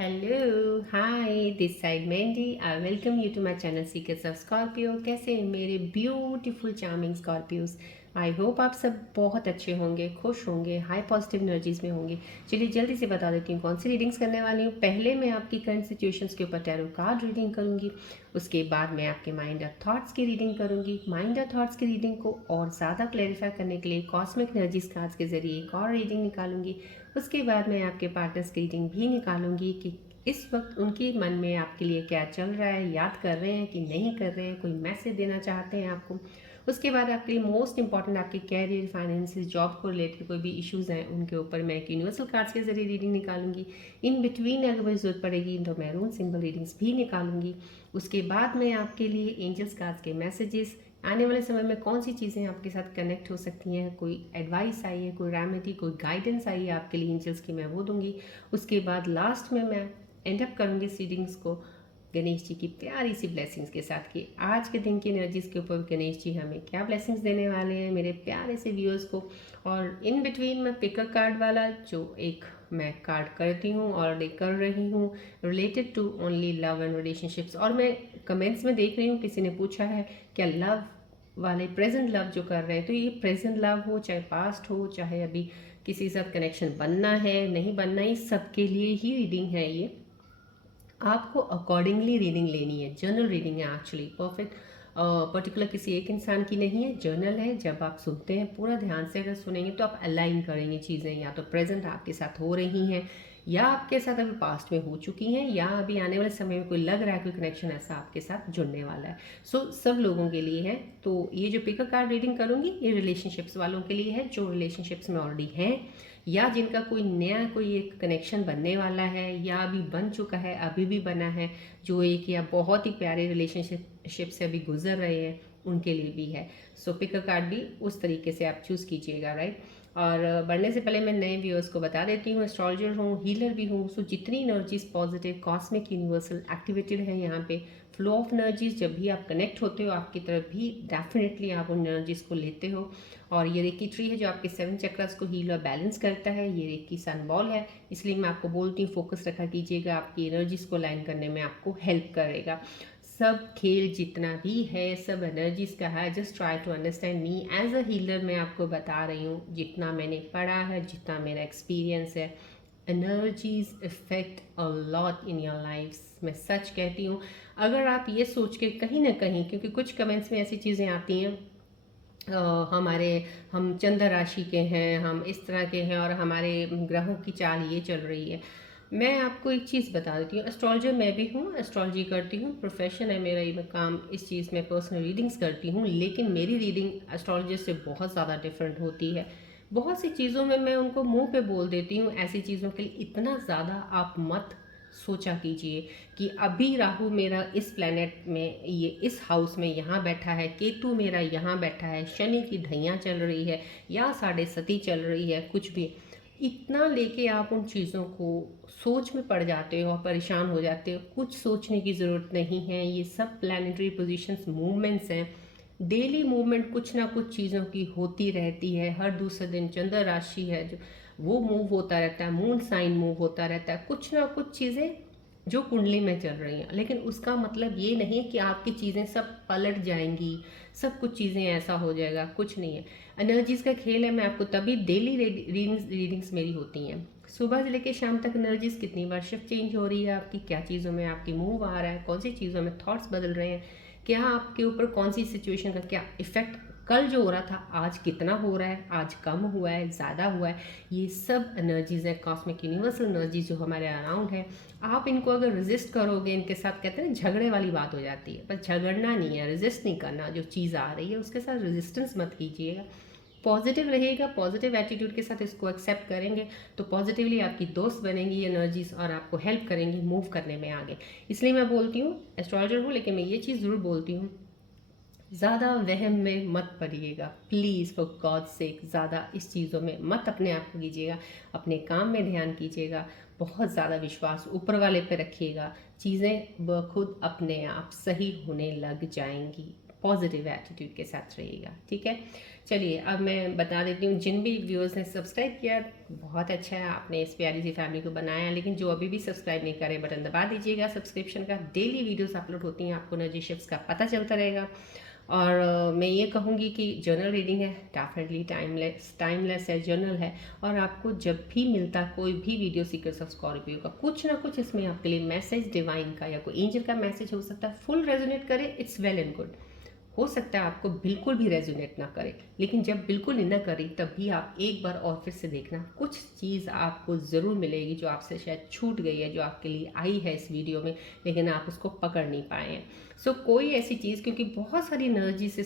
Hello hi this side Mendy I welcome you to my channel secrets of Scorpio. कैसे हैं मेरे beautiful charming Scorpios. I hope आप सब बहुत अच्छे होंगे, खुश होंगे, हाई पॉजिटिव एनर्जीज में होंगे। चलिए जल्दी से बता देती हूँ कौन सी रीडिंग्स करने वाली हूँ। पहले मैं आपकी करंट सिचुएशंस के ऊपर टैरो कार्ड रीडिंग करूँगी। उसके बाद मैं आपके माइंड और थॉट्स की रीडिंग करूँगी। माइंड और थॉट्स की रीडिंग को और ज़्यादा क्लैरिफाई करने के लिए कॉस्मिक एनर्जीज कार्ड्स के जरिए एक और रीडिंग निकालूंगी। उसके बाद मैं आपके पार्टनर्स की रीडिंग भी निकालूंगी कि इस वक्त उनके मन में आपके लिए क्या चल रहा है, याद कर रहे हैं कि नहीं कर रहे हैं, कोई मैसेज देना चाहते हैं आपको। उसके बाद आपके लिए मोस्ट इंपॉर्टेंट आपके कैरियर, फाइनेंसेस, जॉब को रिलेटेड कोई भी इश्यूज़ हैं उनके ऊपर मैं एक यूनिवर्सल कार्ड्स के जरिए रीडिंग निकालूंगी। इन बिटवीन अगर मुझे जरूरत पड़ेगी तो मैं रून सिंबल रीडिंग्स भी निकालूंगी। उसके बाद मैं आपके लिए एंजल्स कार्ड्स के मैसेजेस, आने वाले समय में कौन सी चीज़ें आपके साथ कनेक्ट हो सकती हैं, कोई एडवाइस आई है, कोई रेमेडी, कोई गाइडेंस आई है आपके लिए एंजल्स की, मैं वो दूंगी। उसके बाद लास्ट में मैं एंड अप करूँगी इस रीडिंग्स को गणेश जी की प्यारी सी ब्लेसिंग्स के साथ कि आज के दिन की एनर्जीज के ऊपर गणेश जी हमें क्या ब्लेसिंग्स देने वाले हैं मेरे प्यारे से व्यूअर्स को। और इन बिटवीन मैं पिकर कार्ड वाला जो एक मैं कार्ड करती हूँ और कर रही हूँ related to only love and relationships. और मैं कमेंट्स में देख रही हूँ किसी ने पूछा है क्या लव वाले प्रेजेंट लव जो कर रहे हैं, तो ये प्रेजेंट लव हो चाहे पास्ट हो चाहे अभी किसी के साथ कनेक्शन बनना है नहीं बनना, ये सबके लिए ही रीडिंग है। ये आपको अकॉर्डिंगली रीडिंग लेनी है। जर्नल रीडिंग है एक्चुअली, परफेक्ट पर्टिकुलर किसी एक इंसान की नहीं है, जर्नल है। जब आप सुनते हैं पूरा ध्यान से अगर सुनेंगे तो आप अलाइन करेंगे चीज़ें, या तो प्रेजेंट आपके साथ हो रही हैं या आपके साथ अभी पास्ट में हो चुकी हैं या अभी आने वाले समय में कोई लग रहा है कोई कनेक्शन ऐसा आपके साथ जुड़ने वाला है। सब लोगों के लिए है। तो ये जो पिकर कार्ड रीडिंग करूँगी ये रिलेशनशिप्स वालों के लिए है जो रिलेशनशिप्स में ऑलरेडी हैं या जिनका कोई नया कोई एक कनेक्शन बनने वाला है या अभी बन चुका है, अभी भी बना है, जो एक या बहुत ही प्यारे रिलेशनशिप से अभी गुजर रहे हैं उनके लिए भी है। सो पिकर कार्ड भी उस तरीके से आप चूज़ कीजिएगा, राइट। और बढ़ने से पहले मैं नए व्यूअर्स को बता देती हूँ, एस्ट्रोलॉजर हूँ, हीलर भी हूँ। सो जितनी energies positive cosmic universal activated है यहाँ पे, फ्लो ऑफ एनर्जीज जब भी आप कनेक्ट होते हो आपकी तरफ भी डेफिनेटली आप उन एनर्जीज को लेते हो। और ये रेकी ट्री है जो आपके 7 चक्रस को हील और बैलेंस करता है। ये रेकी सन बॉल है, इसलिए मैं आपको बोलती हूँ फोकस रखा कीजिएगा, आपकी एनर्जीज को लाइन करने में आपको हेल्प करेगा। सब खेल जितना भी है सब एनर्जीज का है। Just try to understand me as a healer. मैं आपको बता रही हूँ जितना मैंने पढ़ा है, जितना मेरा एक्सपीरियंस है। Energies effect a lot in your lifes. मैं सच कहती हूँ। अगर आप ये सोच के कहीं ना कहीं, क्योंकि कुछ कमेंट्स में ऐसी चीज़ें आती हैं हमारे हम चंद्र राशि के हैं, हम इस तरह के हैं और हमारे ग्रहों की चाल ये चल रही है। मैं आपको एक चीज़ बता देती हूँ, एस्ट्रोलॉजर मैं भी हूँ, एस्ट्रोलॉजी करती हूँ, प्रोफेशन है मेरा, ये मैं काम इस चीज़ में पर्सनल रीडिंग्स करती हूँ। लेकिन मेरी रीडिंग एस्ट्रोलॉजर से बहुत ज़्यादा डिफरेंट होती है। बहुत सी चीज़ों में मैं उनको मुंह पे बोल देती हूँ, ऐसी चीज़ों के लिए इतना ज़्यादा आप मत सोचा कीजिए कि अभी राहु मेरा इस प्लेनेट में ये इस हाउस में यहाँ बैठा है, केतु मेरा यहाँ बैठा है, शनि की ढैया चल रही है या साढ़े सती चल रही है, कुछ भी इतना लेके आप उन चीज़ों को सोच में पड़ जाते हो और परेशान हो जाते हो। कुछ सोचने की ज़रूरत नहीं है। ये सब प्लानिटरी पोजीशंस मूवमेंट्स हैं, डेली मूवमेंट कुछ ना कुछ चीज़ों की होती रहती है। हर दूसरे दिन चंद्र राशि है जो वो मूव होता रहता है, मून साइन मूव होता रहता है, कुछ ना कुछ चीज़ें जो कुंडली में चल रही हैं। लेकिन उसका मतलब ये नहीं कि आपकी चीज़ें सब पलट जाएंगी, सब कुछ चीज़ें ऐसा हो जाएगा, कुछ नहीं है। एनर्जीज का खेल है। मैं आपको तभी डेली रीडिंग्स मेरी होती हैं, सुबह से लेकर शाम तक एनर्जीज कितनी बार शिफ्ट चेंज हो रही है आपकी, क्या चीज़ों में आपकी मूव आ रहा है, कौन सी चीज़ों में थॉट्स बदल रहे हैं, क्या आपके ऊपर कौन सी सिचुएशन का क्या इफेक्ट, कल जो हो रहा था आज कितना हो रहा है, आज कम हुआ है, ज़्यादा हुआ है। ये सब एनर्जीज है, कॉस्मिक यूनिवर्सल एनर्जीज जो हमारे अराउंड है। आप इनको अगर रेजिस्ट करोगे, इनके साथ कहते हैं ना झगड़े वाली बात हो जाती है, पर झगड़ना नहीं है, रेजिस्ट नहीं करना। जो चीज़ आ रही है उसके साथ रेजिस्टेंस मत कीजिएगा, पॉजिटिव रहेगा, पॉजिटिव एटीट्यूड के साथ इसको एक्सेप्ट करेंगे तो पॉजिटिवली आपकी दोस्त बनेंगी एनर्जीज और आपको हेल्प करेंगी मूव करने में आगे। इसलिए मैं बोलती हूँ, एस्ट्रोलॉजर हूँ लेकिन मैं ये चीज़ ज़रूर बोलती हूँ, ज़्यादा वहम में मत पड़िएगा प्लीज़, फॉर गॉड सेक। ज़्यादा इस चीज़ों में मत अपने आप को कीजिएगा, अपने काम में ध्यान कीजिएगा, बहुत ज़्यादा विश्वास ऊपर वाले पे रखिएगा, चीज़ें खुद अपने आप सही होने लग जाएंगी। पॉजिटिव एटीट्यूड के साथ रहिएगा, ठीक है। चलिए अब मैं बता देती हूँ, जिन भी व्यूअर्स ने सब्सक्राइब किया बहुत अच्छा है, आपने इस प्यारी सी फैमिली को बनाया, लेकिन जो अभी भी सब्सक्राइब नहीं करे बटन दबा दीजिएगा सब्सक्रिप्शन का। डेली वीडियोस अपलोड होती हैं, आपको एनर्जी शिफ्ट्स का पता चलता रहेगा। और मैं ये कहूँगी कि जर्नल रीडिंग है, डेफिनेटली टाइमलेस है, जर्नल है, और आपको जब भी मिलता कोई भी वीडियो सीक्रेट्स ऑफ स्कॉर्पियो का कुछ ना कुछ इसमें आपके लिए मैसेज डिवाइन का या कोई एंजल का मैसेज हो सकता है। फुल रेजोनेट करे, इट्स वेल एंड गुड। हो सकता है आपको बिल्कुल भी रेजोनेट ना करे, लेकिन जब बिल्कुल ही ना करे तब भी आप एक बार और फिर से देखना, कुछ चीज़ आपको ज़रूर मिलेगी जो आपसे शायद छूट गई है, जो आपके लिए आई है इस वीडियो में, लेकिन आप उसको पकड़ नहीं पाए हैं। सो कोई ऐसी चीज़, क्योंकि बहुत सारी एनर्जीज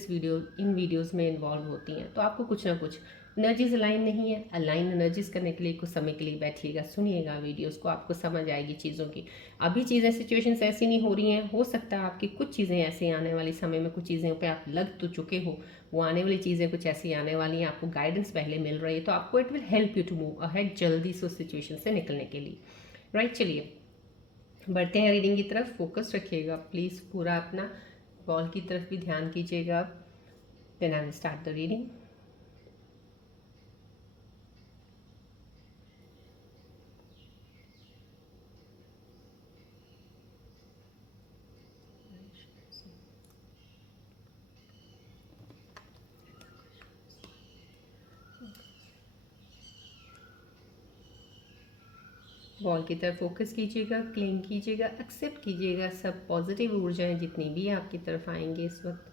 इन वीडियोज़ में इन्वॉल्व होती हैं, तो आपको कुछ ना कुछ एनर्जीज अलाइन नहीं है। अलाइन एनर्जीज करने के लिए कुछ समय के लिए बैठिएगा, सुनिएगा वीडियोस को, आपको समझ आएगी चीज़ों की। अभी चीज़ें सिचुएशंस ऐसी नहीं हो रही हैं, हो सकता है आपकी कुछ चीज़ें ऐसे आने वाली समय में, कुछ चीज़ें पे आप लग तो चुके हो, वो आने वाली चीज़ें कुछ ऐसी आने वाली हैं, आपको गाइडेंस पहले मिल रही है, तो आपको it will help you to move ahead जल्दी से उस सिचुएशन से निकलने के लिए। राइट, चलिए बढ़ते हैं रीडिंग की तरफ। फोकस रखिएगा प्लीज़ पूरा अपना, बॉल की तरफ भी ध्यान कीजिएगा। Then I will start the reading. Ball की तरफ फोकस कीजिएगा, क्लेम कीजिएगा, एक्सेप्ट कीजिएगा सब पॉजिटिव ऊर्जाएं जितनी भी आपकी तरफ आएंगी इस वक्त।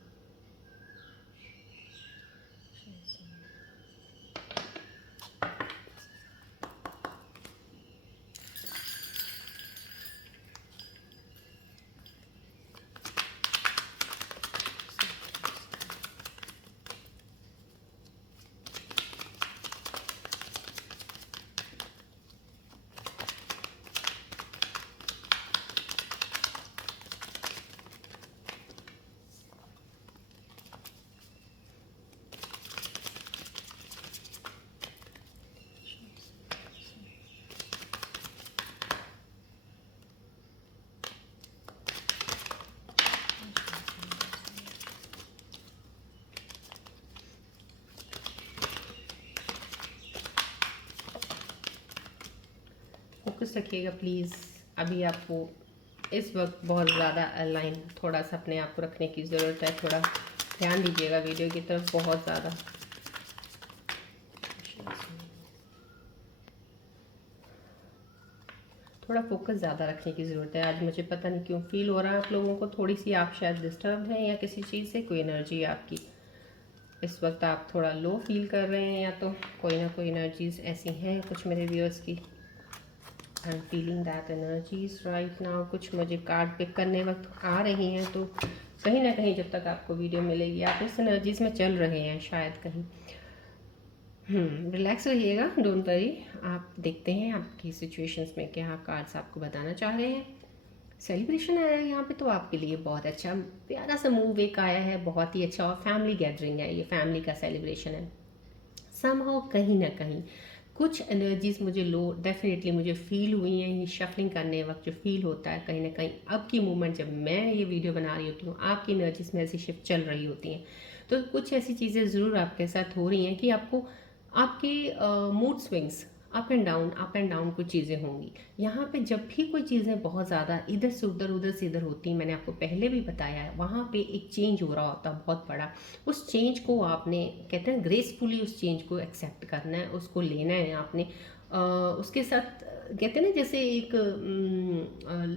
फोकस रखिएगा प्लीज़। अभी आपको इस वक्त बहुत ज़्यादा अलाइन, थोड़ा सा अपने आप को रखने की ज़रूरत है, थोड़ा ध्यान दीजिएगा वीडियो की तरफ बहुत ज़्यादा। थोड़ा फोकस ज़्यादा रखने की ज़रूरत है। आज मुझे पता नहीं क्यों फील हो रहा है आप लोगों को थोड़ी सी, आप शायद डिस्टर्ब हैं या किसी चीज़ से, कोई एनर्जी आपकी इस वक्त आप थोड़ा लो फील कर रहे हैं, या तो कोई ना कोई एनर्जीज ऐसी हैं कुछ मेरे व्यूअर्स की। I am feeling that energies right now. कुछ मुझे कार्ड पिक करने वक्त आ रही हैं, तो कहीं ना कहीं जब तक आपको वीडियो मिलेगी आप इस एनर्जीज में चल रहे हैं शायद कहीं। रिलैक्स रहिएगा, डोंट वरी। आप देखते हैं आपकी सिचुएशंस में क्या कार्ड्स आपको बताना चाह रहे हैं। सेलिब्रेशन आया है यहाँ पे, तो आपके लिए बहुत अच्छा प्यारा सा मूव एक आया है, बहुत ही अच्छा। और फैमिली गैदरिंग है, ये फैमिली का सेलिब्रेशन है। समहाउ कहीं ना कहीं कुछ एनर्जीज मुझे लो डेफिनेटली मुझे फील हुई हैं, ये शफलिंग करने वक्त जो फील होता है कहीं ना कहीं अब की मूवमेंट, जब मैं ये वीडियो बना रही होती हूँ आपकी एनर्जीज में ऐसी शिफ्ट चल रही होती हैं, तो कुछ ऐसी चीज़ें ज़रूर आपके साथ हो रही हैं कि आपको आपके mood swings up and down कुछ चीज़ें होंगी। यहाँ पे जब भी कोई चीज़ें बहुत ज़्यादा इधर से उधर से इधर होती हैं, मैंने आपको पहले भी बताया है, वहाँ पे एक चेंज हो रहा होता है बहुत बड़ा। उस चेंज को आपने, कहते हैं ग्रेसफुली उस चेंज को एक्सेप्ट करना है, उसको लेना है आपने। उसके साथ कहते हैं ना, जैसे एक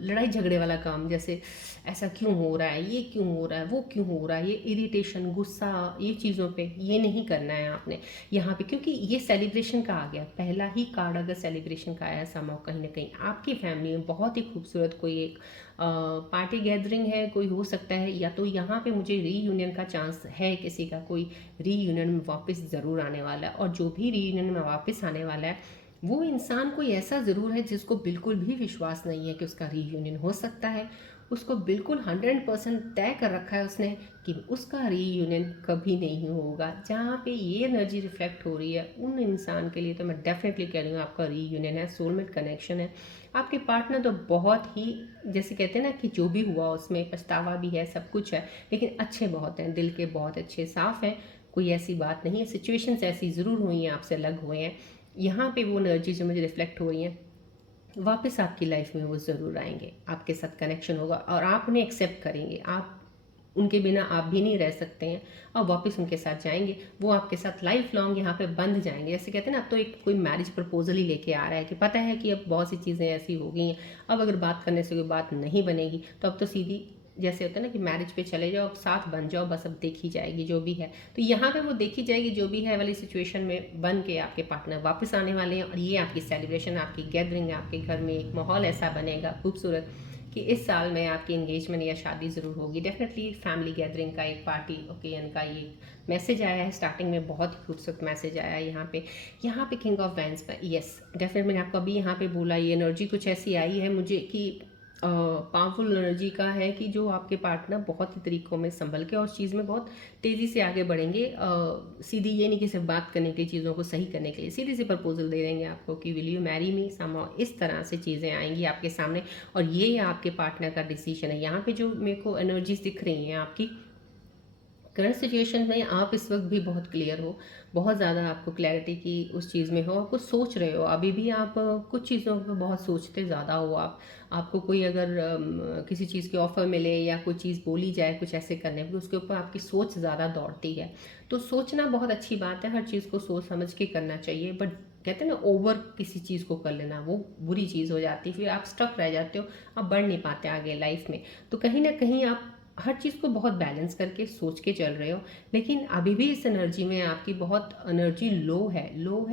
लड़ाई झगड़े वाला काम, जैसे ऐसा क्यों हो रहा है, ये क्यों हो रहा है, वो क्यों हो रहा है, ये इरिटेशन गुस्सा, ये चीज़ों पे ये नहीं करना है आपने यहाँ पे, क्योंकि ये सेलिब्रेशन का आ गया। पहला ही कार्ड अगर सेलिब्रेशन का आया समाओ, कहीं ना कहीं आपकी फैमिली में बहुत ही खूबसूरत कोई एक पार्टी गैदरिंग है, कोई हो सकता है, या तो यहाँ पे मुझे रीयूनियन का चांस है, किसी का कोई रीयूनियन में वापस ज़रूर आने वाला है। और जो भी रीयूनियन में वापस आने वाला है वो इंसान कोई ऐसा ज़रूर है जिसको बिल्कुल भी विश्वास नहीं है कि उसका रीयूनियन हो सकता है। उसको बिल्कुल 100% तय कर रखा है उसने कि उसका रीयूनियन कभी नहीं होगा। जहाँ पे ये एनर्जी रिफ्लेक्ट हो रही है उन इंसान के लिए तो मैं डेफिनेटली कह रही हूँ आपका रीयूनियन है, सोलमेट कनेक्शन है। आपके पार्टनर तो बहुत ही, जैसे कहते हैं ना कि जो भी हुआ उसमें पछतावा भी है, सब कुछ है, लेकिन अच्छे बहुत हैं, दिल के बहुत अच्छे साफ हैं। कोई ऐसी बात नहीं है, सिचुएशंस ऐसी ज़रूर हुई हैं, आपसे अलग हुए हैं। यहाँ पे वो एनर्जी जो मुझे रिफ्लेक्ट हो रही है वापस आपकी लाइफ में वो ज़रूर आएंगे, आपके साथ कनेक्शन होगा और आप उन्हें एक्सेप्ट करेंगे। आप उनके बिना आप भी नहीं रह सकते हैं और वापस उनके साथ जाएंगे। वो आपके साथ लाइफ लॉन्ग यहाँ पे बंध जाएंगे। जैसे कहते हैं ना, अब तो एक कोई मैरिज प्रपोजल ही लेके आ रहा है कि पता है कि अब बहुत सी चीज़ें ऐसी हो गई हैं, अब अगर बात करने से कोई बात नहीं बनेगी तो अब तो सीधी, जैसे होता है ना कि मैरिज पे चले जाओ, अब साथ बन जाओ, बस अब देखी जाएगी जो भी है। तो यहाँ पे वो देखी जाएगी जो भी है वाली सिचुएशन में बन के आपके पार्टनर वापस आने वाले हैं और ये आपकी सेलिब्रेशन, आपकी गैदरिंग, आपके घर में एक माहौल ऐसा बनेगा खूबसूरत कि इस साल में आपकी एंगेजमेंट या शादी ज़रूर होगी। डेफिनेटली फैमिली गैदरिंग का, एक पार्टी ओकेजन का ये मैसेज आया है स्टार्टिंग में, बहुत ही खूबसूरत मैसेज आया है यहाँ पे किंग ऑफ वैंस पर। यस, डेफिनेट मैंने आपको अभी यहाँ पे बोला, ये एनर्जी कुछ ऐसी आई है मुझे कि पावरफुल एनर्जी का है कि जो आपके पार्टनर बहुत ही तरीक़ों में संभल के और उस चीज़ में बहुत तेज़ी से आगे बढ़ेंगे। सीधी ये नहीं कि सिर्फ बात करने के लिए, चीज़ों को सही करने के लिए सीधी सी प्रपोजल दे देंगे आपको कि will you marry me, somehow इस तरह से चीज़ें आएंगी आपके सामने और ये आपके पार्टनर का डिसीजन है। यहाँ पे जो मेरे को एनर्जीज दिख रही हैं आपकी करंट सिचुएशन में, आप इस वक्त भी बहुत क्लियर हो, बहुत ज़्यादा आपको क्लैरिटी की उस चीज़ में हो, आप कुछ सोच रहे हो अभी भी, आप कुछ चीज़ों पर बहुत सोचते ज़्यादा हो। आपको कोई अगर किसी चीज़ की ऑफ़र मिले या कोई चीज़ बोली जाए कुछ ऐसे करने पर, उसके ऊपर आपकी सोच ज़्यादा दौड़ती है। तो सोचना बहुत अच्छी बात है, हर चीज़ को सोच समझ के करना चाहिए, बट कहते हैं ना ओवर किसी चीज़ को कर लेना वो बुरी चीज़ हो जाती है, फिर आप स्टक रह जाते हो, आप बढ़ नहीं पाते आगे लाइफ में। तो कहीं ना कहीं आप हर चीज़ को बहुत बैलेंस करके सोच के चल रहे हो, लेकिन अभी भी इस एनर्जी में आपकी बहुत एनर्जी लो है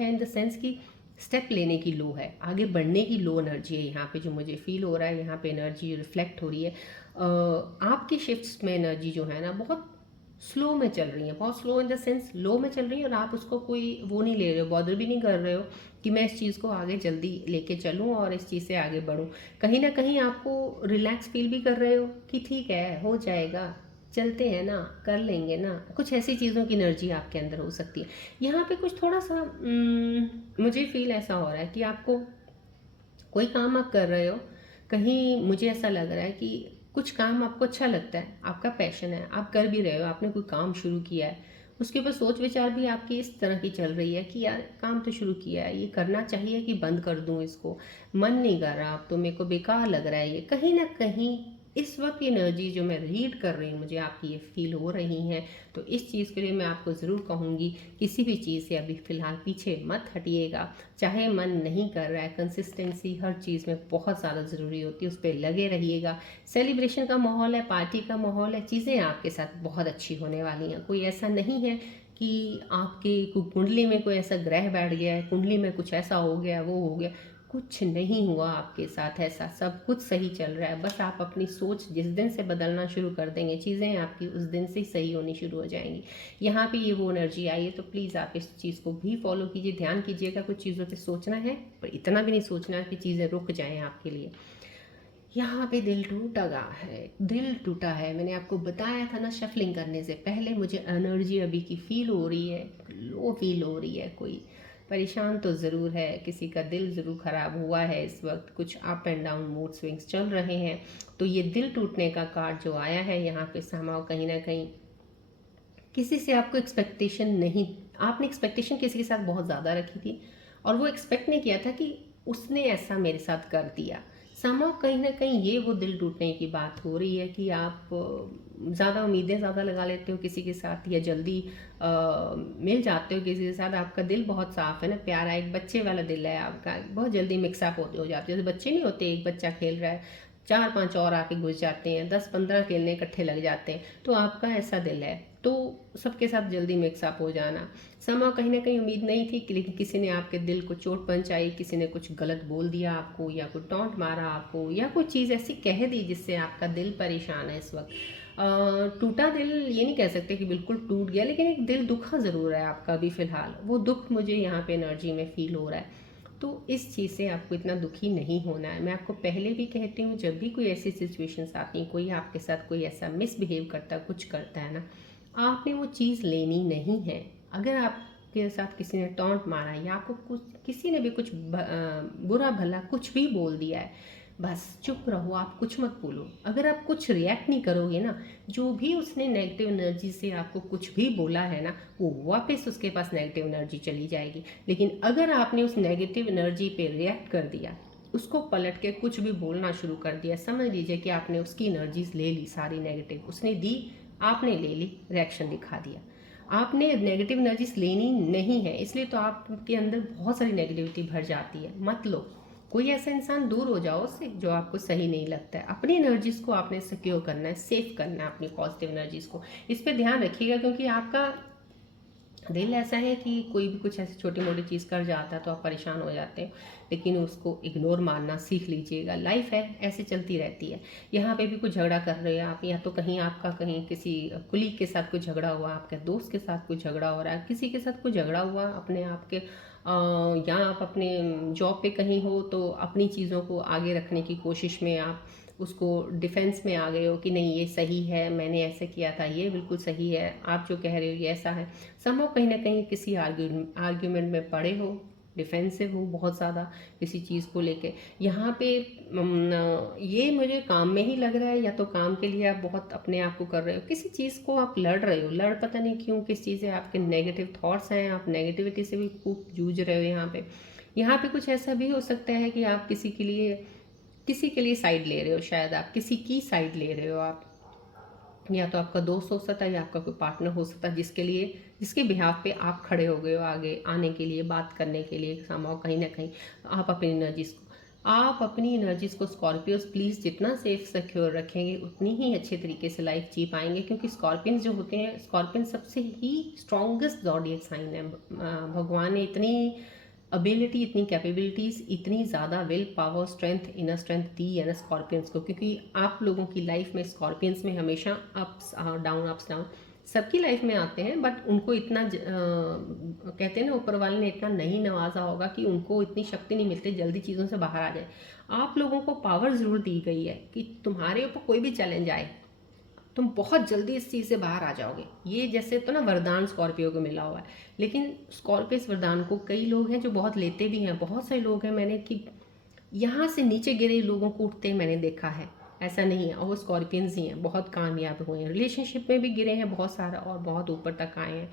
इन द सेंस कि स्टेप लेने की लो है, आगे बढ़ने की लो एनर्जी है यहाँ पे जो मुझे फील हो रहा है। यहाँ पे एनर्जी रिफ्लेक्ट हो रही है, आपकी शिफ्ट्स में एनर्जी जो है ना बहुत स्लो में चल रही है, बहुत स्लो इन द सेंस लो में चल रही है और आप उसको कोई वो नहीं ले रहे हो, बॉदर भी नहीं कर रहे हो कि मैं इस चीज़ को आगे जल्दी लेके चलूँ और इस चीज़ से आगे बढ़ूँ। कहीं ना कहीं आपको रिलैक्स फील भी कर रहे हो कि ठीक है हो जाएगा, चलते हैं ना, कर लेंगे ना, कुछ ऐसी चीज़ों की एनर्जी आपके अंदर हो सकती है। यहाँ पे कुछ थोड़ा सा मुझे फील ऐसा हो रहा है कि आपको कोई काम आप कर रहे हो, कहीं मुझे ऐसा लग रहा है कि कुछ काम आपको अच्छा लगता है, आपका पैशन है, आप कर भी रहे हो, आपने कोई काम शुरू किया है, उसके ऊपर सोच विचार भी आपकी इस तरह की चल रही है कि यार काम तो शुरू किया है, ये करना चाहिए कि बंद कर दूं इसको, मन नहीं कर रहा, अब तो मेरे को बेकार लग रहा है ये। कहीं ना कहीं इस वक्त एनर्जी जो मैं रीड कर रही हूँ मुझे आपकी ये फील हो रही हैं। तो इस चीज़ के लिए मैं आपको ज़रूर कहूँगी, किसी भी चीज़ से अभी फ़िलहाल पीछे मत हटिएगा। चाहे मन नहीं कर रहा है, कंसिस्टेंसी हर चीज़ में बहुत ज़्यादा ज़रूरी होती है, उस पर लगे रहिएगा। सेलिब्रेशन का माहौल है, पार्टी का माहौल है, चीज़ें आपके साथ बहुत अच्छी होने वाली हैं। कोई ऐसा नहीं है कि आपकी कुंडली में कोई ऐसा ग्रह बैठ गया है, कुंडली में कुछ ऐसा हो गया वो हो गया, कुछ नहीं हुआ आपके साथ ऐसा, सब कुछ सही चल रहा है। बस आप अपनी सोच जिस दिन से बदलना शुरू कर देंगे, चीज़ें आपकी उस दिन से ही सही होनी शुरू हो जाएंगी। यहाँ पे ये वो एनर्जी आई है, तो प्लीज़ आप इस चीज़ को भी फॉलो कीजिए, ध्यान कीजिएगा। कुछ चीज़ों पे सोचना है पर इतना भी नहीं सोचना कि चीज़ें रुक जाएं आपके लिए। यहाँ पे दिल टूटा गा है, दिल टूटा है। मैंने आपको बताया था ना शफलिंग करने से पहले, मुझे एनर्जी अभी की फील हो रही है, लो फील हो रही है, कोई परेशान तो ज़रूर है, किसी का दिल ज़रूर ख़राब हुआ है इस वक्त, कुछ up and down mood swings चल रहे हैं। तो ये दिल टूटने का कार्ड जो आया है यहाँ पे समाव, कहीं ना कहीं किसी से आपको एक्सपेक्टेशन नहीं, आपने एक्सपेक्टेशन किसी के साथ बहुत ज़्यादा रखी थी और वो एक्सपेक्ट नहीं किया था कि उसने ऐसा मेरे साथ कर दिया। समाव कहीं ना कहीं ये वो दिल टूटने की बात हो रही है कि आप ज़्यादा उम्मीदें ज़्यादा लगा लेते हो किसी के साथ या जल्दी मिल जाते हो किसी के साथ। आपका दिल बहुत साफ़ है ना, प्यारा, एक बच्चे वाला दिल है आपका, बहुत जल्दी मिक्सअप हो जाते हो। जैसे बच्चे नहीं होते, एक बच्चा खेल रहा है, 4-5 और आके घुस जाते हैं, 10-15 खेलने इकट्ठे लग जाते हैं, तो आपका ऐसा दिल है। तो सबके साथ जल्दी मिक्सअप हो जाना। समा कहीं ना कहीं उम्मीद नहीं थी कि, लेकिन किसी ने आपके दिल को चोट पहुंचाई, किसी ने कुछ गलत बोल दिया आपको या कोई टॉन्ट मारा आपको या कोई चीज़ ऐसी कह दी जिससे आपका दिल परेशान है इस वक्त। टूटा दिल ये नहीं कह सकते कि बिल्कुल टूट गया, लेकिन एक दिल दुखा ज़रूर है आपका अभी फ़िलहाल। वो दुख मुझे यहाँ पे एनर्जी में फील हो रहा है। तो इस चीज़ से आपको इतना दुखी नहीं होना है। मैं आपको पहले भी कहती हूँ, जब भी कोई ऐसी सिचुएशंस आती हैं, कोई आपके साथ कोई ऐसा मिसबिहेव करता है, कुछ करता है ना, आपने वो चीज़ लेनी नहीं है। अगर आपके साथ किसी ने टॉन्ट मारा या आपको कुछ किसी ने भी कुछ बुरा भला कुछ भी बोल दिया है, बस चुप रहो, आप कुछ मत बोलो। अगर आप कुछ रिएक्ट नहीं करोगे ना, जो भी उसने नेगेटिव एनर्जी से आपको कुछ भी बोला है ना, वो वापस उसके पास नेगेटिव एनर्जी चली जाएगी। लेकिन अगर आपने उस नेगेटिव एनर्जी पे रिएक्ट कर दिया, उसको पलट के कुछ भी बोलना शुरू कर दिया, समझ लीजिए कि आपने उसकी एनर्जीज ले ली, सारी नेगेटिव उसने दी, आपने ले ली, रिएक्शन दिखा दिया। आपने नेगेटिव एनर्जीज लेनी नहीं है, इसलिए तो आपके अंदर बहुत सारी नेगेटिविटी भर जाती है। मत लो। कोई ऐसा इंसान, दूर हो जाओ उससे जो आपको सही नहीं लगता है। अपनी एनर्जीज को आपने सिक्योर करना है, सेफ करना है अपनी पॉजिटिव एनर्जीज को। इस पर ध्यान रखिएगा, क्योंकि आपका दिल ऐसा है कि कोई भी कुछ ऐसी छोटी मोटी चीज़ कर जाता है तो आप परेशान हो जाते हैं, लेकिन उसको इग्नोर मारना सीख लीजिएगा। लाइफ है, ऐसे चलती रहती है। यहाँ पे भी कुछ झगड़ा कर रहे हैं आप, या तो कहीं आपका कहीं किसी कुलीग के साथ कुछ झगड़ा हुआ, आपके दोस्त के साथ कुछ झगड़ा हो रहा है, किसी के साथ कुछ झगड़ा हुआ अपने आपके, या आप अपने जॉब पे कहीं हो तो अपनी चीज़ों को आगे रखने की कोशिश में आप उसको डिफेंस में आ गए हो कि नहीं ये सही है, मैंने ऐसे किया था, ये बिल्कुल सही है, आप जो कह रहे हो ये ऐसा है। समझो कहीं ना कहीं किसी आर्ग्यूमेंट में पड़े हो, डिफेंसिव हो बहुत ज़्यादा किसी चीज़ को लेके। यहाँ पे ये मुझे काम में ही लग रहा है, या तो काम के लिए आप बहुत अपने आप को कर रहे हो, किसी चीज़ को आप लड़ रहे हो, लड़ पता नहीं क्यों, किस चीज़ से आपके नेगेटिव थॉट्स हैं, आप नेगेटिविटी से भी खूब जूझ रहे हो। यहाँ पे कुछ ऐसा भी हो सकता है कि आप किसी के लिए साइड ले रहे हो, शायद आप किसी की साइड ले रहे हो आप, या तो आपका दोस्त हो सकता है या आपका कोई पार्टनर हो सकता है जिसके बिहाफ पे आप खड़े हो गए हो आगे आने के लिए, बात करने के लिए। समाओ कहीं ना कहीं आप अपनी एनर्जीज को स्कॉर्पियोज प्लीज़ जितना सेफ सिक्योर रखेंगे उतनी ही अच्छे तरीके से लाइफ जी पाएंगे, क्योंकि स्कॉर्पियंस जो होते हैं, स्कॉर्पियन सबसे ही स्ट्रॉन्गेस्ट ज़ॉडिएक साइन है। भगवान ने इतनी अबिलिटी, इतनी कैपेबिलिटीज़, इतनी ज़्यादा will power, strength, inner strength दी है ना स्कॉर्पियंस को, क्योंकि आप लोगों की लाइफ में स्कॉर्पियंस में हमेशा अप्स डाउन सबकी लाइफ में आते हैं, बट उनको इतना कहते हैं ना, ऊपर वाले ने इतना नहीं नवाजा होगा कि उनको इतनी शक्ति नहीं मिलती जल्दी चीज़ों से बाहर आ जाए। आप लोगों को पावर ज़रूर दी गई है कि तुम्हारे ऊपर कोई भी चैलेंज आए, तुम बहुत जल्दी इस चीज़ से बाहर आ जाओगे। ये जैसे तो ना वरदान स्कॉर्पियो को मिला हुआ है, लेकिन स्कॉर्पियो इस वरदान को, कई लोग हैं जो बहुत लेते भी हैं, बहुत सारे लोग हैं मैंने कि यहाँ से नीचे गिरे लोगों को उठते मैंने देखा है, ऐसा नहीं है, और वो स्कॉर्पियंस ही हैं, बहुत कामयाब हुए हैं, रिलेशनशिप में भी गिरे हैं बहुत सारा और बहुत ऊपर तक आए हैं,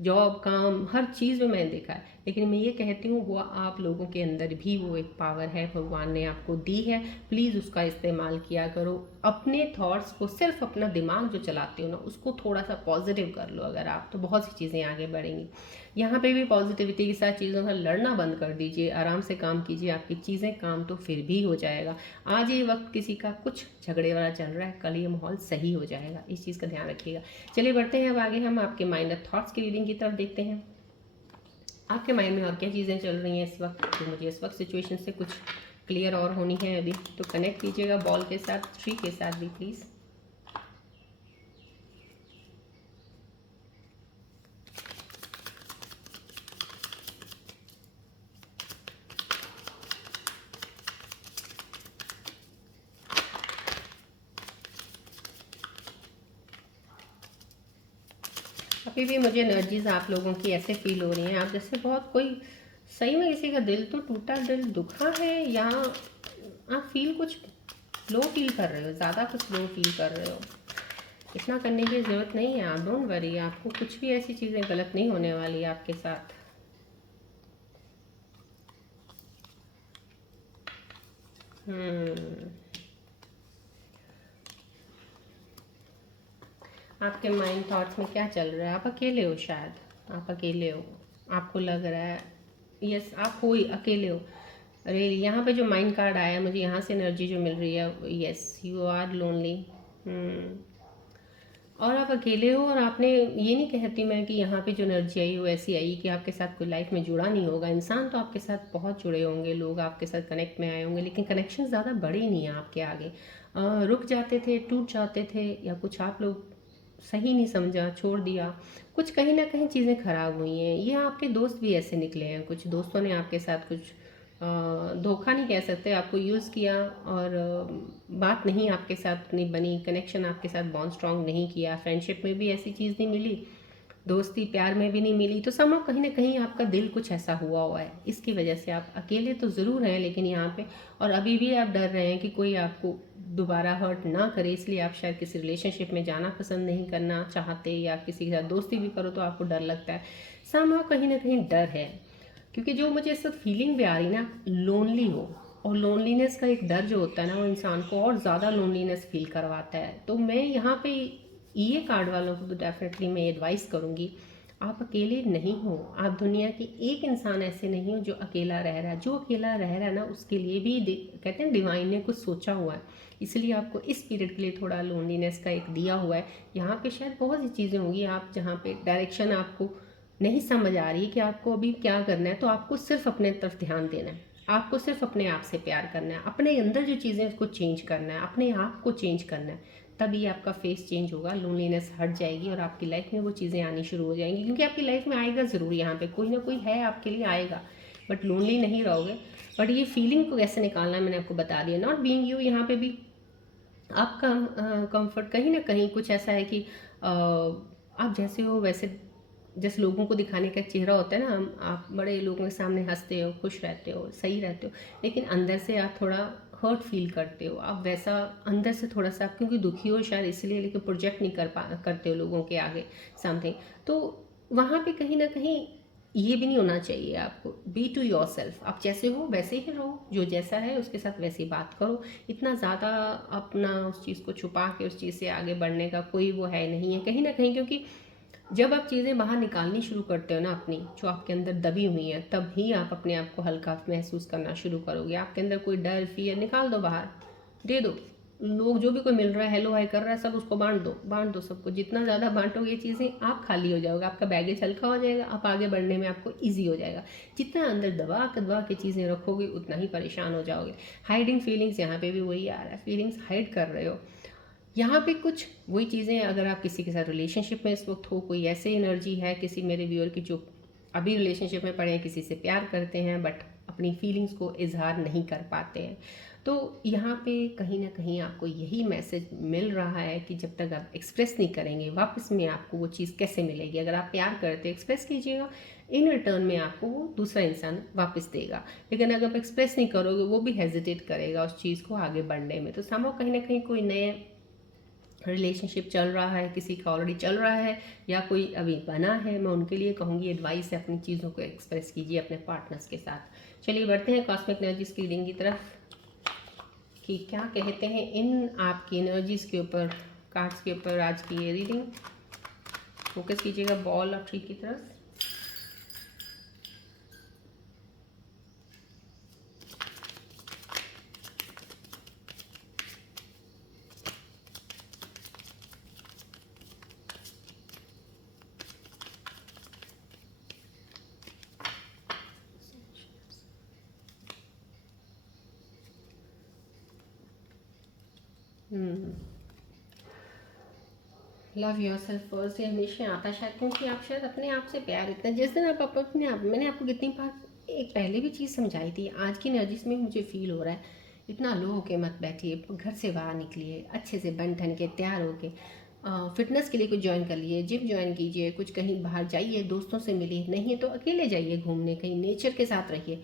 जॉब काम हर चीज़ में मैंने देखा है। लेकिन मैं ये कहती हूँ वो आप लोगों के अंदर भी वो एक पावर है, भगवान ने आपको दी है, प्लीज़ उसका इस्तेमाल किया करो। अपने थॉट्स को, सिर्फ अपना दिमाग जो चलाते हो ना उसको थोड़ा सा पॉजिटिव कर लो अगर आप, तो बहुत सी चीज़ें आगे बढ़ेंगी। यहाँ पे भी पॉजिटिविटी के साथ चीज़ों का लड़ना बंद कर दीजिए, आराम से काम कीजिए, आपकी चीज़ें काम तो फिर भी हो जाएगा। आज ये वक्त किसी का कुछ झगड़े वाला चल रहा है, कल ये माहौल सही हो जाएगा, इस चीज़ का ध्यान रखिएगा। चलिए बढ़ते हैं अब आगे, हम आपके माइंड और थॉट्स की रीडिंग की तरफ देखते हैं। आपके माइंड में और क्या चीज़ें चल रही हैं इस वक्त, जो मुझे इस वक्त सिचुएशन से कुछ क्लियर और होनी है अभी, तो कनेक्ट कीजिएगा बॉल के साथ, ट्री के साथ भी प्लीज़। अभी भी मुझे एनर्जीज आप लोगों की ऐसे फील हो रही हैं, आप जैसे बहुत कोई सही में किसी का दिल तो टूटा, दिल दुखा है, या आप फील कुछ लो फील कर रहे हो, ज़्यादा कुछ लो फील कर रहे हो। इतना करने की ज़रूरत नहीं है, आप डोंट वरी, आपको कुछ भी ऐसी चीज़ें गलत नहीं होने वाली आपके साथ। आपके माइंड थॉट्स में क्या चल रहा है? आप अकेले हो, शायद आप अकेले हो, आपको लग रहा है, यस आप हो ही अकेले हो। अरे यहाँ पे जो माइंड कार्ड आया मुझे, यहाँ से एनर्जी जो मिल रही है, यस यू आर लोनली। और आप अकेले हो, और आपने, ये नहीं कहती मैं कि यहाँ पे जो एनर्जी आई वो ऐसी आई कि आपके साथ कोई लाइफ में जुड़ा नहीं होगा। इंसान तो आपके साथ बहुत जुड़े होंगे, लोग आपके साथ कनेक्ट में आए होंगे, लेकिन कनेक्शन ज़्यादा बड़े नहीं हैं आपके आगे। रुक जाते थे, टूट जाते थे, या कुछ आप लोग सही नहीं समझा, छोड़ दिया, कुछ कहीं ना कहीं चीज़ें खराब हुई हैं। ये आपके दोस्त भी ऐसे निकले हैं, कुछ दोस्तों ने आपके साथ कुछ धोखा नहीं कह सकते, आपको यूज़ किया और बात नहीं आपके साथ नहीं बनी, कनेक्शन आपके साथ बॉन्ड स्ट्रांग नहीं किया, फ्रेंडशिप में भी ऐसी चीज़ नहीं मिली, दोस्ती प्यार में भी नहीं मिली, तो समझो कहीं ना कहीं आपका दिल कुछ ऐसा हुआ है, इसकी वजह से आप अकेले तो ज़रूर हैं लेकिन यहाँ पे, और अभी भी आप डर रहे हैं कि कोई आपको दोबारा हर्ट ना करे, इसलिए आप शायद किसी रिलेशनशिप में जाना पसंद नहीं करना चाहते, या किसी के साथ दोस्ती भी करो तो आपको डर लगता है, समझो कहीं ना कहीं डर है। क्योंकि जो मुझे इस वक्त फीलिंग भी आ रही ना, लोनली हो, और लोनलीनेस का एक डर जो होता है ना, वो इंसान को और ज़्यादा लोनलीनेस फील करवाता है। तो मैं यहाँ पे ये कार्ड वालों को तो डेफिनेटली मैं एडवाइस करूँगी, आप अकेले नहीं हो, आप दुनिया की एक इंसान ऐसे नहीं हो जो अकेला रह रहा है, जो अकेला रह रहा है ना उसके लिए भी कहते हैं डिवाइन ने कुछ सोचा हुआ है, इसलिए आपको इस पीरियड के लिए थोड़ा लोनलीनेस का एक दिया हुआ है। यहाँ पे शायद बहुत सी चीज़ें होंगी, आप जहाँ पे डायरेक्शन आपको नहीं समझ आ रही कि आपको अभी क्या करना है, तो आपको सिर्फ अपने तरफ ध्यान देना है, आपको सिर्फ अपने आप से प्यार करना है, अपने अंदर जो चीज़ें उसको चेंज करना है, अपने आप को चेंज करना है, तभी आपका फेस चेंज होगा, लोनलीनेस हट जाएगी और आपकी लाइफ में वो चीज़ें आनी शुरू हो जाएंगी, क्योंकि आपकी लाइफ में आएगा ज़रूर, यहाँ पे कोई ना कोई है आपके लिए आएगा, बट लोनली नहीं रहोगे। बट ये फीलिंग को कैसे निकालना है मैंने आपको बता दिया, नॉट बीइंग यू, यहाँ पे भी आपका कंफर्ट कहीं ना कहीं कुछ ऐसा है कि आप जैसे हो वैसे, जैसे लोगों को दिखाने का एक चेहरा होता है ना, हम आप बड़े लोगों के सामने हंसते हो, खुश रहते हो, सही रहते हो, लेकिन अंदर से आप थोड़ा हर्ट फील करते हो, आप वैसा अंदर से थोड़ा सा, आप क्योंकि दुखी हो शायद इसलिए, लेकिन प्रोजेक्ट नहीं करते हो लोगों के आगे समथिंग, तो वहाँ पे कहीं ना कहीं ये भी नहीं होना चाहिए आपको। बी टू योर सेल्फ, आप जैसे हो वैसे ही रहो, जो जैसा है उसके साथ वैसी बात करो, इतना ज़्यादा अपना उस चीज़ को छुपा के उस चीज़ से आगे बढ़ने का कोई वो है नहीं है कहीं ना कहीं, क्योंकि जब आप चीज़ें बाहर निकालनी शुरू करते हो ना अपनी, जो आपके अंदर दबी हुई हैं, तब ही आप अपने आप को हल्का महसूस करना शुरू करोगे। आपके अंदर कोई डर फियर निकाल दो बाहर, दे दो, लोग जो भी कोई मिल रहा है हेलो हाय कर रहा है सब उसको बांट दो सबको, जितना ज़्यादा बांटोगे ये चीज़ें आप खाली हो जाओगे, आपका बैगेज हल्का हो जाएगा, आप आगे बढ़ने में आपको ईजी हो जाएगा। जितना अंदर दबा के चीज़ें रखोगे उतना ही परेशान हो जाओगे। हाइडिंग फीलिंग्स, यहाँ पे भी वही आ रहा है, फीलिंग्स हाइड कर रहे हो। यहाँ पे कुछ वही चीज़ें, अगर आप किसी के साथ रिलेशनशिप में इस वक्त हो, कोई ऐसे एनर्जी है किसी मेरे व्यूअर की जो अभी रिलेशनशिप में पड़े हैं, किसी से प्यार करते हैं बट अपनी फीलिंग्स को इजहार नहीं कर पाते हैं, तो यहाँ पे कहीं ना कहीं आपको यही मैसेज मिल रहा है कि जब तक आप एक्सप्रेस नहीं करेंगे वापस में आपको वो चीज़ कैसे मिलेगी। अगर आप प्यार करते एक्सप्रेस कीजिएगा, इन रिटर्न में आपको वो दूसरा इंसान वापस देगा, लेकिन अगर आप एक्सप्रेस नहीं करोगे वो भी हेजिटेट करेगा उस चीज़ को आगे बढ़ने में। तो समझो कहीं ना कहीं कोई नए रिलेशनशिप चल रहा है, किसी का ऑलरेडी चल रहा है या कोई अभी बना है, मैं उनके लिए कहूँगी एडवाइस है अपनी चीज़ों को एक्सप्रेस कीजिए अपने पार्टनर्स के साथ। चलिए बढ़ते हैं कॉस्मिक एनर्जीज की रीडिंग की तरफ कि क्या कहते हैं इन आपकी एनर्जीज के ऊपर, कार्ड्स के ऊपर आज की ये रीडिंग। फोकस कीजिएगा बॉल ऑफ ट्री की तरफ। लव योर सेल्फ फर्स्ट, ये हमेशा आता है शायद, क्योंकि आप शायद अपने आप से प्यार इतना, जिस दिन आप अपने आप, मैंने आपको कितनी बार एक पहले भी चीज़ समझाई थी, आज की एनर्जीज में मुझे फील हो रहा है, इतना लो होके मत बैठिए, घर से बाहर निकलिए, अच्छे से बन ठन के तैयार होके फिटनेस के लिए कुछ ज्वाइन कर लिए, जिम ज्वाइन कीजिए, कुछ कहीं बाहर जाइए, दोस्तों से मिलिए, नहीं है तो अकेले जाइए घूमने, कहीं नेचर के साथ रहिए,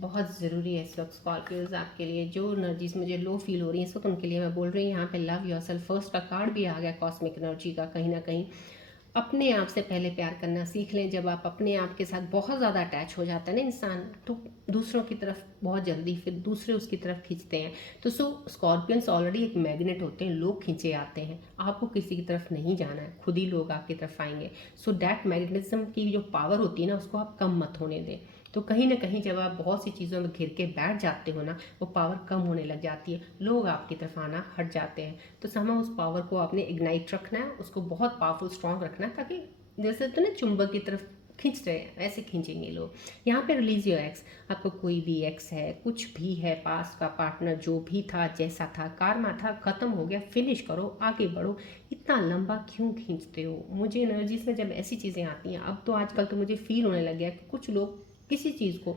बहुत ज़रूरी है इस वक्त स्कॉर्पियोज आपके लिए। जो एनर्जीज मुझे लो फील हो रही है इस वक्त उनके लिए मैं बोल रही हूँ। यहाँ पे लव योरसेल्फ फर्स्ट का कार्ड भी आ गया कॉस्मिक एनर्जी का, कहीं ना कहीं अपने आप से पहले प्यार करना सीख लें। जब आप अपने आप के साथ बहुत ज़्यादा अटैच हो जाता है ना इंसान, तो दूसरों की तरफ बहुत जल्दी फिर दूसरे उसकी तरफ खींचते हैं। तो स्कॉर्पियंस ऑलरेडी एक मैग्नेट होते हैं, लोग खींचे आते हैं, आपको किसी की तरफ नहीं जाना है, खुद ही लोग आपकी तरफ आएंगे। सो दैट मैग्नेटिज्म की जो पावर होती है ना, उसको आप कम मत होने दें। तो कहीं ना कहीं जब आप बहुत सी चीज़ों में घिर के बैठ जाते हो ना, वो पावर कम होने लग जाती है, लोग आपकी तरफ आना हट जाते हैं। तो समय उस पावर को आपने इग्नाइट रखना है, उसको बहुत पावरफुल स्ट्रॉन्ग रखना है, ताकि जैसे तो ना चुंबक की तरफ खींच रहे हैं वैसे खींचेंगे लोग। यहाँ पे रिलीज योर एक्स, आपको कोई भी एक्स है, कुछ भी है, पास का पार्टनर जो भी था, जैसा था, कारमा था, खत्म हो गया, फिनिश करो, आगे बढ़ो, इतना लंबा क्यों खींचते हो। मुझे एनर्जीज में जब ऐसी चीज़ें आती हैं, अब तो आजकल तो मुझे फील होने लग गया कि कुछ लोग किसी चीज़ को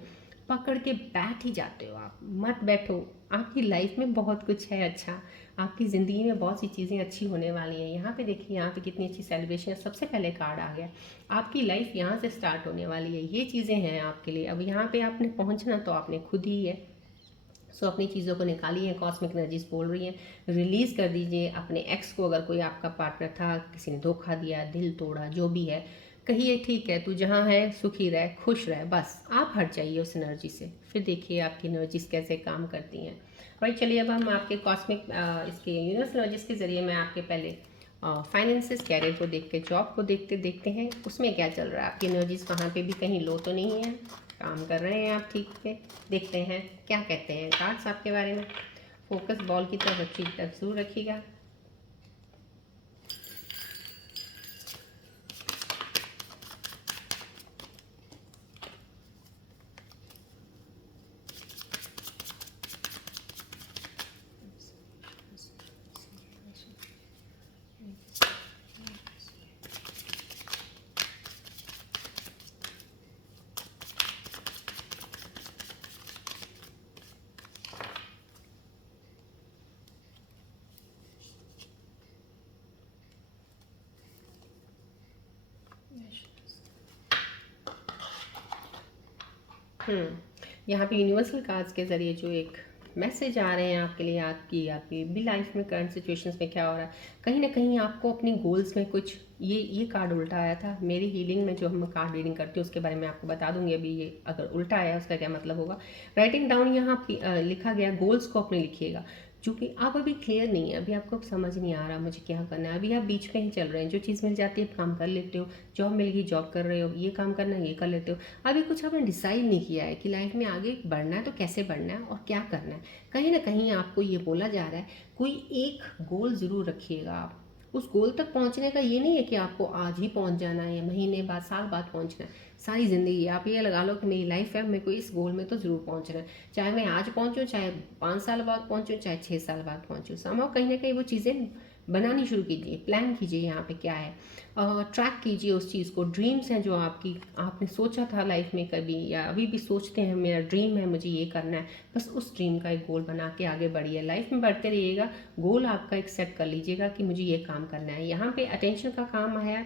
पकड़ के बैठ ही जाते हो आप। मत बैठो, आपकी लाइफ में बहुत कुछ है अच्छा, आपकी ज़िंदगी में बहुत सी चीज़ें अच्छी होने वाली हैं। यहाँ पे देखिए, यहाँ पे कितनी अच्छी सेलिब्रेशन है। सबसे पहले कार्ड आ गया, आपकी लाइफ यहाँ से स्टार्ट होने वाली है, ये चीज़ें हैं आपके लिए। अब यहाँ पे आपने पहुँचना तो आपने खुद ही है। सो अपनी चीज़ों को निकालिए, कॉस्मिक एनर्जीज बोल रही हैं, रिलीज़ कर दीजिए अपने एक्स को। अगर कोई आपका पार्टनर था, किसी ने धोखा दिया, दिल तोड़ा, जो भी है, कहिए ठीक है, तू जहाँ है सुखी रह, खुश रह, बस आप हट जाइए उस एनर्जी से। फिर देखिए आपकी एनर्जीज कैसे काम करती हैं। राइट, चलिए अब हम आपके कॉस्मिक इसके यूनिवर्सल एनर्जीज के ज़रिए मैं आपके पहले फाइनेंसिस, कैरियर को देख के, जॉब को देखते हैं उसमें क्या चल रहा है। आपकी एनर्जीज वहाँ पे भी कहीं लो तो नहीं है, काम कर रहे हैं आप ठीक पे। देखते हैं क्या कहते हैं कार्ड्स आपके बारे में। फोकस बॉल की तरफ अच्छी तरफ जरूर रखिएगा। यहाँ पे यूनिवर्सल कार्ड्स के ज़रिए जो एक मैसेज आ रहे हैं आपके लिए, आपकी भी लाइफ में करंट सिचुएशंस में क्या हो रहा है। कहीं ना कहीं आपको अपनी गोल्स में कुछ, ये कार्ड उल्टा आया था। मेरी हीलिंग में जो हम कार्ड रीडिंग करते हैं उसके बारे में आपको बता दूंगी। अभी ये अगर उल्टा आया उसका क्या मतलब होगा। राइटिंग डाउन यहाँ लिखा गया, गोल्स को अपने लिखिएगा। चूँकि आप अभी क्लियर नहीं है, अभी आपको समझ नहीं आ रहा मुझे क्या करना है, अभी आप बीच में ही चल रहे हैं। जो चीज़ मिल जाती है आप काम कर लेते हो, जॉब मिल गई जॉब कर रहे हो, ये काम करना है ये कर लेते हो। अभी कुछ आपने डिसाइड नहीं किया है कि लाइफ में आगे बढ़ना है तो कैसे बढ़ना है और क्या करना है। कहीं ना कहीं आपको ये बोला जा रहा है, कोई एक गोल ज़रूर रखिएगा आप। उस गोल तक पहुंचने का ये नहीं है कि आपको आज ही पहुंच जाना है या महीने बाद, साल बाद पहुंचना है। सारी ज़िंदगी आप ये लगा लो कि मेरी लाइफ है, मेरे को इस गोल में तो ज़रूर पहुंचना है। चाहे मैं आज पहुंचूं, चाहे 5 साल बाद पहुंचूं, चाहे 6 साल बाद पहुंचूं, समहाउ कहीं ना कहीं वो चीज़ें बनानी शुरू कीजिए। प्लान कीजिए यहाँ पे क्या है, ट्रैक कीजिए उस चीज़ को। ड्रीम्स हैं जो आपने सोचा था लाइफ में कभी, या अभी भी सोचते हैं मेरा ड्रीम है, मुझे ये करना है, बस उस ड्रीम का एक गोल बना के आगे बढ़िए। लाइफ में बढ़ते रहिएगा, गोल आपका एक सेट कर लीजिएगा कि मुझे ये काम करना है। यहाँ पे अटेंशन का काम आया,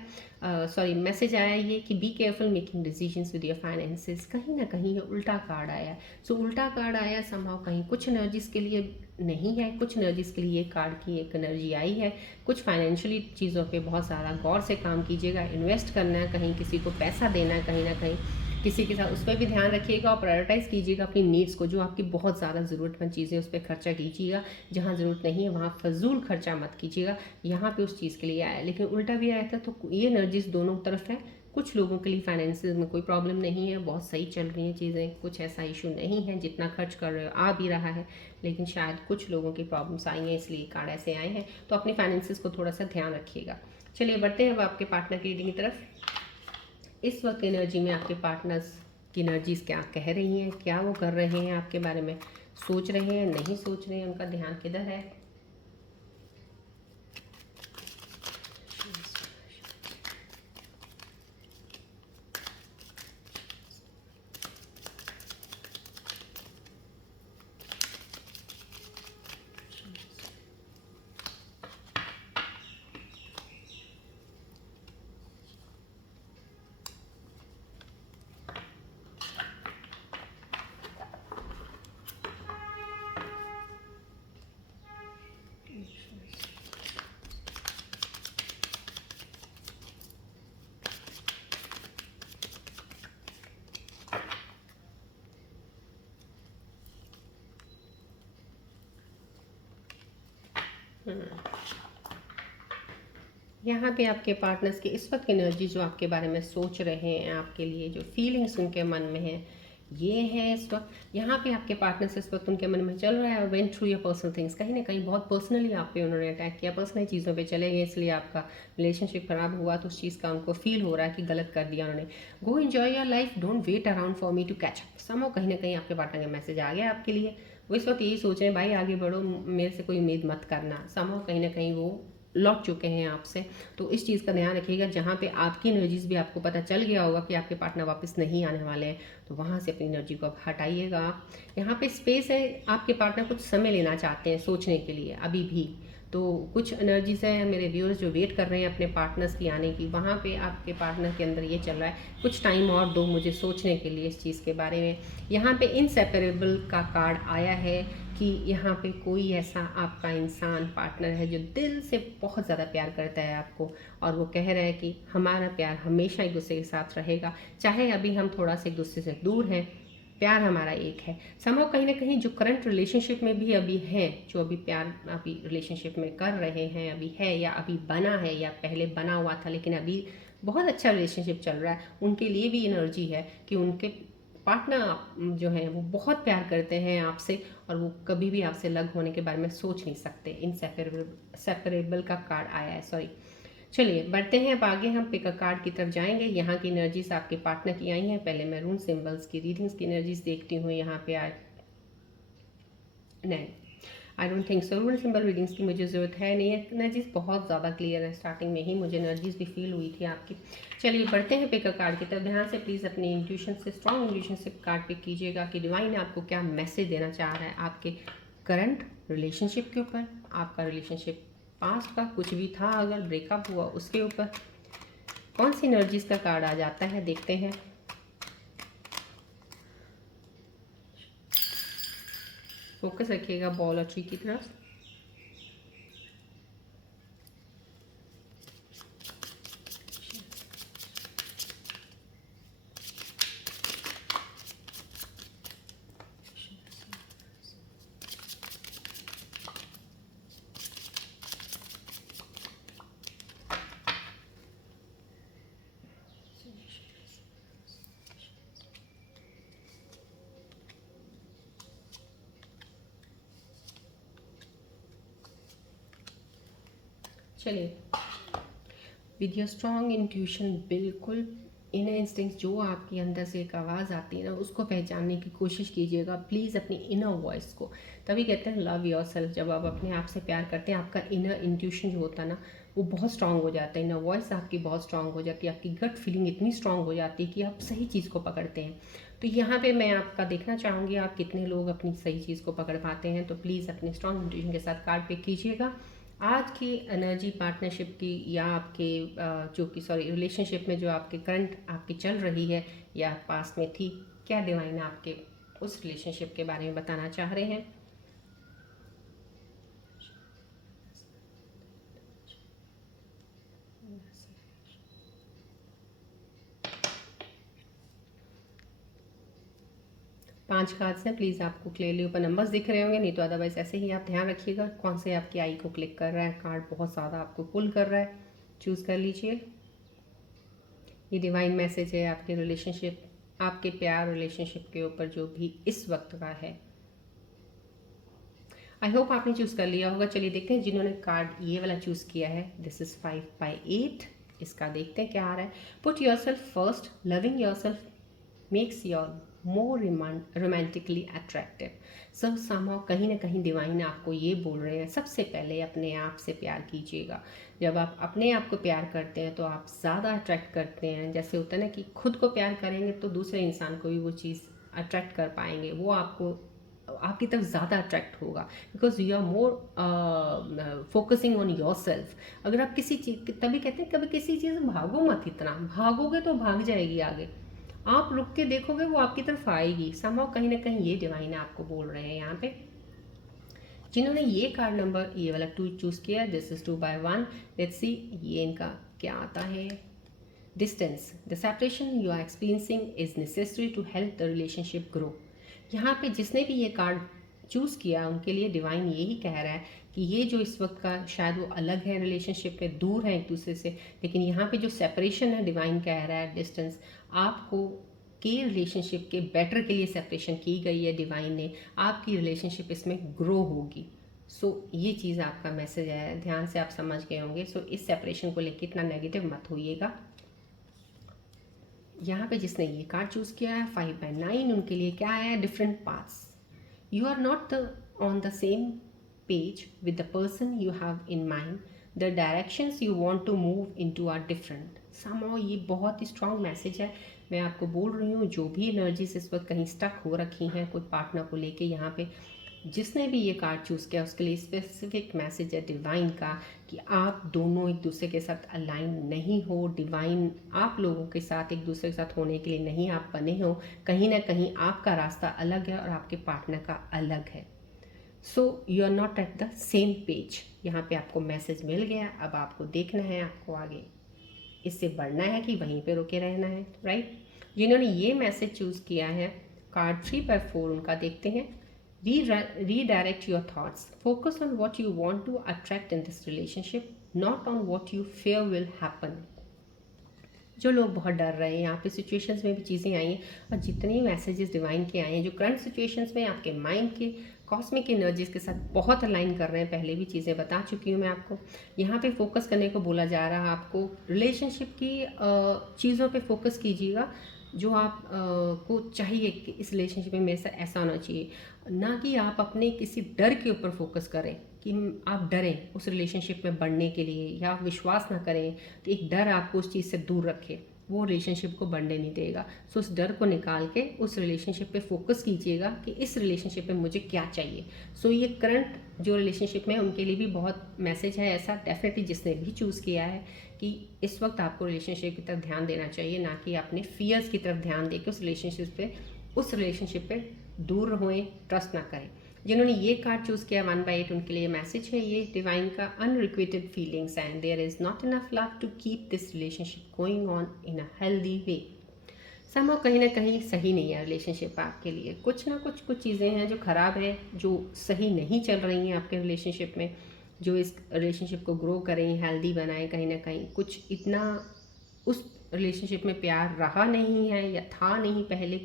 मैसेज आया ये कि be careful making decisions with your finances. कहीं ना कहीं ये उल्टा कार्ड आया। सो उल्टा कार्ड आया, समहाउ कहीं कुछ एनर्जीज के लिए नहीं है, कुछ एनर्जीज के लिए कार्ड की एक एनर्जी आई है। कुछ फाइनेंशियली चीज़ों पे बहुत सारा गौर से काम कीजिएगा। इन्वेस्ट करना है, कहीं किसी को पैसा देना है, कहीं ना कहीं किसी के साथ, उस पर भी ध्यान रखिएगा। और प्रायोरिटाइज़ कीजिएगा अपनी नीड्स को, जो आपकी बहुत ज़्यादा ज़रूरतमंद चीज़ें उस पर खर्चा कीजिएगा। जहाँ ज़रूरत नहीं है वहाँ फजूल खर्चा मत कीजिएगा। यहाँ पे उस चीज़ के लिए आया, लेकिन उल्टा भी आया था। तो ये एनर्जीज दोनों तरफ है। कुछ लोगों के लिए फाइनेंसिस में कोई प्रॉब्लम नहीं है, बहुत सही चल रही हैं चीज़ें, कुछ ऐसा इशू नहीं है। जितना खर्च कर रहे हो आ भी रहा है, लेकिन शायद कुछ लोगों की प्रॉब्लम्स आई हैं, इसलिए कार्ड ऐसे आए हैं। तो अपने फाइनेंसिस को थोड़ा सा ध्यान रखिएगा। चलिए बढ़ते हैं अब आपके पार्टनर की रीडिंग की तरफ। इस वक्त एनर्जी में आपके पार्टनर्स की एनर्जीज क्या कह रही हैं, क्या वो कर रहे हैं आपके बारे में, सोच रहे हैं, नहीं सोच रहे हैं, उनका ध्यान किधर है। यहाँ पे आपके पार्टनर्स की इस वक्त एनर्जी, जो आपके बारे में सोच रहे हैं, आपके लिए जो फीलिंग्स उनके मन में है, ये है इस वक्त। यहाँ पे आपके पार्टनर्स इस वक्त उनके मन में चल रहा है, went through your personal things. कहीं ना कहीं बहुत पर्सनली आप पे उन्होंने अटैक किया, पर्सनल चीज़ों पे चले गए, इसलिए आपका रिलेशनशिप खराब हुआ। तो उस चीज़ का उनको फील हो रहा है कि गलत कर दिया उन्होंने। Go enjoy your life, don't wait around for me to catch up. Somehow कहीं ना कहीं आपके पार्टनर का मैसेज आ गया आपके लिए। वो इस वक्त यही सोच रहे हैं, भाई आगे बढ़ो, मेरे से कोई उम्मीद मत करना। समहाउ कहीं ना कहीं वो लौट चुके हैं आपसे। तो इस चीज़ का ध्यान रखिएगा। जहाँ पे आपकी एनर्जीज भी आपको पता चल गया होगा कि आपके पार्टनर वापस नहीं आने वाले हैं, तो वहाँ से अपनी एनर्जी को आप हटाइएगा। यहाँ पे स्पेस है, आपके पार्टनर कुछ समय लेना चाहते हैं सोचने के लिए अभी भी, तो कुछ एनर्जीज है मेरे व्यूअर्स जो वेट कर रहे हैं अपने पार्टनर्स की आने की, वहाँ पे आपके पार्टनर के अंदर ये चल रहा है कुछ टाइम और दो मुझे सोचने के लिए इस चीज़ के बारे में। यहाँ पे इनसेपरेबल का कार्ड आया है कि यहाँ पे कोई ऐसा आपका इंसान पार्टनर है जो दिल से बहुत ज़्यादा प्यार करता है आपको, और वो कह रहा है कि हमारा प्यार हमेशा एक दूसरे के साथ रहेगा, चाहे अभी हम थोड़ा सा एक दूसरे से दूर हैं, प्यार हमारा एक है। समहाउ कहीं ना कहीं जो करंट रिलेशनशिप में भी अभी हैं, जो अभी प्यार अभी रिलेशनशिप में कर रहे हैं, अभी है या अभी बना है या पहले बना हुआ था लेकिन अभी बहुत अच्छा रिलेशनशिप चल रहा है, उनके लिए भी एनर्जी है कि उनके पार्टनर जो है वो बहुत प्यार करते हैं आपसे, और वो कभी भी आपसे अलग होने के बारे में सोच नहीं सकते। सेपरेबल का कार्ड आया है, सॉरी। चलिए बढ़ते हैं अब आगे, हम पिक अ कार्ड की तरफ जाएंगे। यहाँ की एनर्जीज आपके पार्टनर की आई हैं। पहले मैं रून सिंबल्स की रीडिंग्स की एनर्जीज देखती हूँ। यहाँ पे आए नहीं, I don't think so, rune symbol readings की मुझे ज़रूरत है नहीं, एनर्जीज बहुत ज़्यादा क्लियर है, स्टार्टिंग में ही मुझे एनर्जीज भी फील हुई थी आपकी। चलिए बढ़ते हैं पिक अ कार्ड की तरफ। ध्यान से प्लीज़ अपनी इंट्यूशन से, स्ट्रॉन्ग इंट्यूशन से कार्ड पिक कीजिएगा कि डिवाइन आपको क्या मैसेज देना चाह रहा है आपके करंट रिलेशनशिप के ऊपर, आपका रिलेशनशिप पास्ट का कुछ भी था अगर ब्रेकअप हुआ उसके ऊपर कौन सी एनर्जीज का कार्ड आ जाता है, देखते हैं। फोकस रखिएगा बॉल और ट्री की तरफ। चलिए, विद योर स्ट्रॉन्ग इंट्यूशन, बिल्कुल इनर इंस्टिंक्ट जो आपके अंदर से एक आवाज़ आती है ना, उसको पहचानने की कोशिश कीजिएगा प्लीज़, अपनी इनर वॉइस को। तभी कहते हैं लव योर सेल्फ, जब आप अपने आप से प्यार करते हैं आपका इनर इंट्यूशन जो होता है ना वो बहुत स्ट्रांग हो जाता है, इनर वॉइस आपकी बहुत स्ट्रांग हो जाती है, आपकी गट फीलिंग इतनी स्ट्रांग हो जाती है कि आप सही चीज़ को पकड़ते हैं। तो यहाँ पे मैं आपका देखना चाहूँगी आप कितने लोग अपनी सही चीज़ को पकड़ पाते हैं। तो प्लीज़ अपने स्ट्रॉन्ग इंट्यूशन के साथ कार्ड पे कीजिएगा आज की एनर्जी पार्टनरशिप की, या आपके जो कि सॉरी रिलेशनशिप में जो आपके करंट आपकी चल रही है या पास्ट में थी, क्या डिवाइन आपके उस रिलेशनशिप के बारे में बताना चाह रहे हैं। पांच कार्ड्स हैं, प्लीज़ आपको क्लियरली ऊपर नंबर्स दिख रहे होंगे, नहीं तो अदरवाइज ऐसे ही आप ध्यान रखिएगा कौन से आपकी आई को क्लिक कर रहा है। कार्ड बहुत ज़्यादा आपको पुल कर रहा है, चूज़ कर लीजिए। ये डिवाइन मैसेज है आपके रिलेशनशिप, आपके प्यार रिलेशनशिप के ऊपर जो भी इस वक्त का है। आई होप आपने चूज़ कर लिया होगा। चलिए देखते हैं जिन्होंने कार्ड ये वाला चूज़ किया है, दिस इज़ 5/8। इसका देखते हैं क्या आ रहा है। Put your self first, loving your self makes your more romantically attractive. सब समहाउ कहीं ना कहीं डिवाइन आपको ये बोल रहे हैं सबसे पहले अपने आप से प्यार कीजिएगा। जब आप अपने आप को प्यार करते हैं तो आप ज़्यादा अट्रैक्ट करते हैं। जैसे होता है ना कि खुद को प्यार करेंगे तो दूसरे इंसान को भी वो चीज़ अट्रैक्ट कर पाएंगे, वो आपको आपकी तरफ ज़्यादा अट्रैक्ट होगा, because you are more focusing on yourself. अगर आप किसी चीज़, तभी कहते हैं कभी किसी चीज़ में भागो मत, इतना भागोगे तो भाग जाएगी आगे, आप रुक के देखोगे वो आपकी तरफ आएगी। समहाउ कहीं ना कहीं ये डिवाइन आपको बोल रहे हैं यहाँ पे। जिन्होंने ये कार्ड नंबर ये वाला 2 चूज़ किया, दिस इज 2/1। लेट्स सी ये इनका क्या आता है। Distance, the separation you are experiencing is necessary to help the relationship grow. यहाँ पे जिसने भी ये कार्ड चूज़ किया उनके लिए डिवाइन यही कह रहा है कि ये जो इस वक्त का शायद वो अलग है रिलेशनशिप में, दूर है एक दूसरे से, लेकिन यहाँ पे जो सेपरेशन है डिवाइन कह रहा है डिस्टेंस, आपको के रिलेशनशिप के बेटर के लिए सेपरेशन की गई है डिवाइन ने, आपकी रिलेशनशिप इसमें ग्रो होगी। सो ये चीज़ आपका मैसेज है, ध्यान से आप समझ गए होंगे। सो इस सेपरेशन को लेकर इतना नेगेटिव मत होइएगा। यहाँ पे जिसने ये कार्ड चूज़ किया है 5/9, उनके लिए क्या है, different paths. You are not on the same page with the person you have in mind. The directions you want to move into are different. Somehow ये बहुत ही strong message है मैं आपको बोल रही हूँ, जो भी एनर्जीज इस वक्त कहीं स्टक हो रखी हैं कोई पार्टनर को लेके, यहाँ पे जिसने भी ये कार्ड चूज़ किया उसके लिए स्पेसिफिक मैसेज है डिवाइन का कि आप दोनों एक दूसरे के साथ अलाइन नहीं हो। डिवाइन आप लोगों के साथ एक दूसरे के साथ होने के लिए नहीं आप बने हो। कहीं ना कहीं आपका रास्ता अलग है और आपके पार्टनर का अलग है। So you are not at the same page. यहाँ पे आपको मैसेज मिल गया, अब आपको देखना है आपको आगे इससे बढ़ना है कि वहीं पे रुके रहना है, राइट। जिन्होंने ये मैसेज चूज़ किया है, कार्ड 3/4 उनका देखते हैं। Redirect your thoughts. Focus on what you want to attract in this relationship, not on what you fear will happen. जो लोग बहुत डर रहे हैं, यहाँ पे सिचुएशंस में भी चीज़ें आई हैं और जितने मैसेजेस डिवाइन के आए हैं जो करंट सिचुएशंस में आपके माइंड के कॉस्मिक एनर्जीज के साथ बहुत अलाइन कर रहे हैं, पहले भी चीज़ें बता चुकी हूँ मैं आपको। यहाँ पे फोकस करने को बोला जा रहा है आपको, रिलेशनशिप की चीज़ों पे फोकस कीजिएगा जो आप को चाहिए कि इस रिलेशनशिप में मेरे साथ ऐसा होना चाहिए, ना कि आप अपने किसी डर के ऊपर फोकस करें कि आप डरें उस रिलेशनशिप में बढ़ने के लिए, या आप विश्वास ना करें तो एक डर आपको उस चीज़ से दूर रखे, वो रिलेशनशिप को बढ़ने नहीं देगा। सो उस डर को निकाल के उस रिलेशनशिप पे फोकस कीजिएगा कि इस रिलेशनशिप में मुझे क्या चाहिए। सो ये करंट जो रिलेशनशिप में उनके लिए भी बहुत मैसेज है ऐसा, डेफिनेटली जिसने भी चूज़ किया है कि इस वक्त आपको रिलेशनशिप की तरफ ध्यान देना चाहिए, ना कि अपने फियर्स की तरफ ध्यान दे के उस रिलेशनशिप पे दूर होएं, ट्रस्ट ना करें। जिन्होंने ये कार्ड चूज़ किया 1/8 उनके लिए मैसेज है ये डिवाइन का, unrequited feelings and there is not enough love to keep this relationship going on in a healthy way. समझो कहीं ना कहीं सही नहीं है रिलेशनशिप आपके लिए, कुछ ना कुछ चीज़ें हैं जो ख़राब है, जो सही नहीं चल रही हैं आपके रिलेशनशिप में, जो इस रिलेशनशिप को ग्रो करें, हेल्दी बनाएं। कहीं ना कहीं कुछ इतना उस रिलेशनशिप में प्यार रहा नहीं है या था नहीं पहले,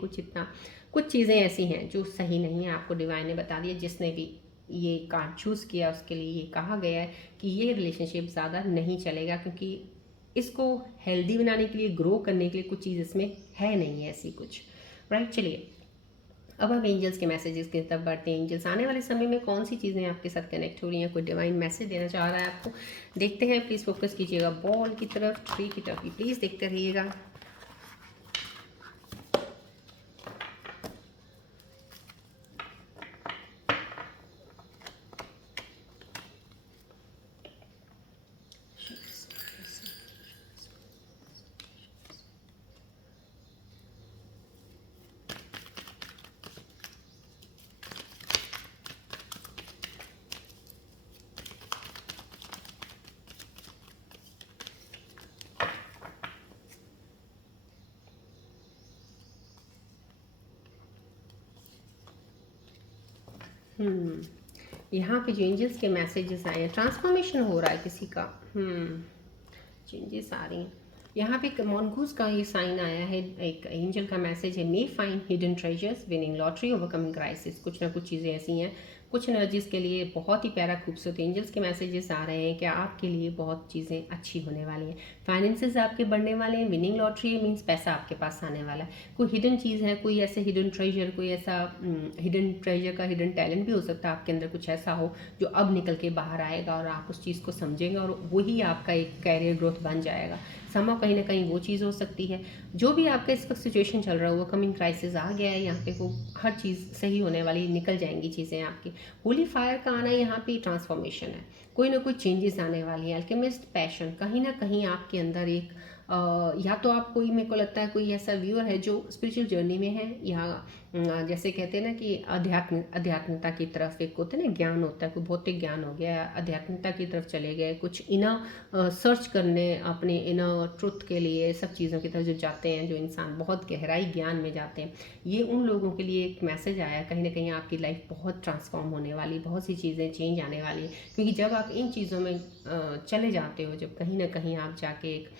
कुछ चीज़ें ऐसी हैं जो सही नहीं है, आपको डिवाइन ने बता दिया। जिसने भी ये कार्ड चूज़ किया उसके लिए ये कहा गया है कि ये रिलेशनशिप ज़्यादा नहीं चलेगा, क्योंकि इसको हेल्दी बनाने के लिए, ग्रो करने के लिए कुछ चीज़ इसमें है नहीं है ऐसी कुछ, राइट। चलिए अब हम एंजल्स के मैसेजेस की तरफ बढ़ते हैं। एंजल्स आने वाले समय में कौन सी चीज़ें आपके साथ कनेक्ट हो रही हैं, कोई डिवाइन मैसेज देना चाह रहा है आपको, देखते हैं। प्लीज़ फोकस कीजिएगा बॉल की तरफ, ट्री की तरफ, प्लीज़ देखते रहिएगा। यहाँ पे जो एंजल्स के मैसेजेस आए हैं, ट्रांसफॉर्मेशन हो रहा है किसी का, चेंजेस आ रही हैं। यहाँ पे मॉनगूज का ये साइन आया है, एक एंजल का मैसेज है, may find hidden treasures, winning lottery, overcoming crisis. कुछ ना कुछ चीज़ें ऐसी हैं, कुछ एनर्जीज़ के लिए बहुत ही प्यारा खूबसूरत एंजल्स के मैसेजेस आ रहे हैं कि आपके लिए बहुत चीज़ें अच्छी होने वाली हैं, फाइनेंसेस आपके बढ़ने वाले हैं। विनिंग लॉटरी मीन्स पैसा आपके पास आने वाला है। कोई हिडन चीज़ है, कोई ऐसे हिडन ट्रेजर, कोई ऐसा हिडन ट्रेजर का हिडन टैलेंट भी हो सकता है आपके अंदर, कुछ ऐसा हो जो अब निकल के बाहर आएगा और आप उस चीज़ को समझेंगे और वही आपका एक कैरियर ग्रोथ बन जाएगा। समा कहीं ना कहीं वो चीज़ हो सकती है। जो भी आपका इस वक्त सिचुएशन चल रहा है, वो कमिंग क्राइसिस आ गया है यहाँ पे, वो हर चीज़ सही होने वाली, निकल जाएंगी चीज़ें आपकी। होली फायर का आना यहाँ पे ट्रांसफॉर्मेशन है, कोई ना कोई चेंजेस आने वाली है। अल्केमिस्ट पैशन, कहीं ना कहीं आपके अंदर एक या तो आप कोई, मेरे को लगता है कोई ऐसा व्यूअर है जो स्पिरिचुअल जर्नी में है, या जैसे कहते हैं ना कि अध्यात्मता की तरफ, एक होता है ना ज्ञान होता है, कोई भौतिक ज्ञान हो गया, अध्यात्मता की तरफ चले गए, कुछ इनर सर्च करने अपने इनर ट्रुथ के लिए, सब चीज़ों की तरफ जो जाते हैं, जो इंसान बहुत गहराई ज्ञान में जाते हैं, ये उन लोगों के लिए एक मैसेज आया। कहीं ना कहीं आपकी लाइफ बहुत ट्रांसफॉर्म होने वाली, बहुत सी चीज़ें चेंज आने वाली है, क्योंकि जब आप इन चीज़ों में चले जाते हो, जब कहीं ना कहीं आप जाके एक